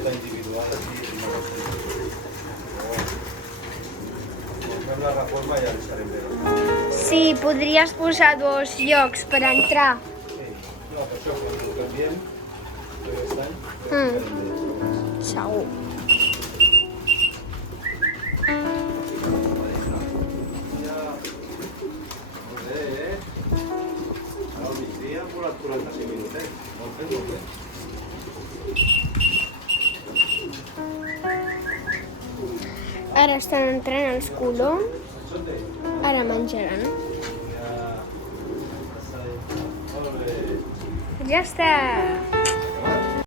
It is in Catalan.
targeta individual aquí. Quan fem la reforma ja deixarem bé. Sí, podries posar 2 llocs per entrar. Sí, no, per això quan ho canviem, aquest any, Segur. Molt bé, Al migdia han volat 45 minutets. Molt bé, molt bé. Ara estan entrant els coloms. Ara menjaran. Molt bé. Ja està.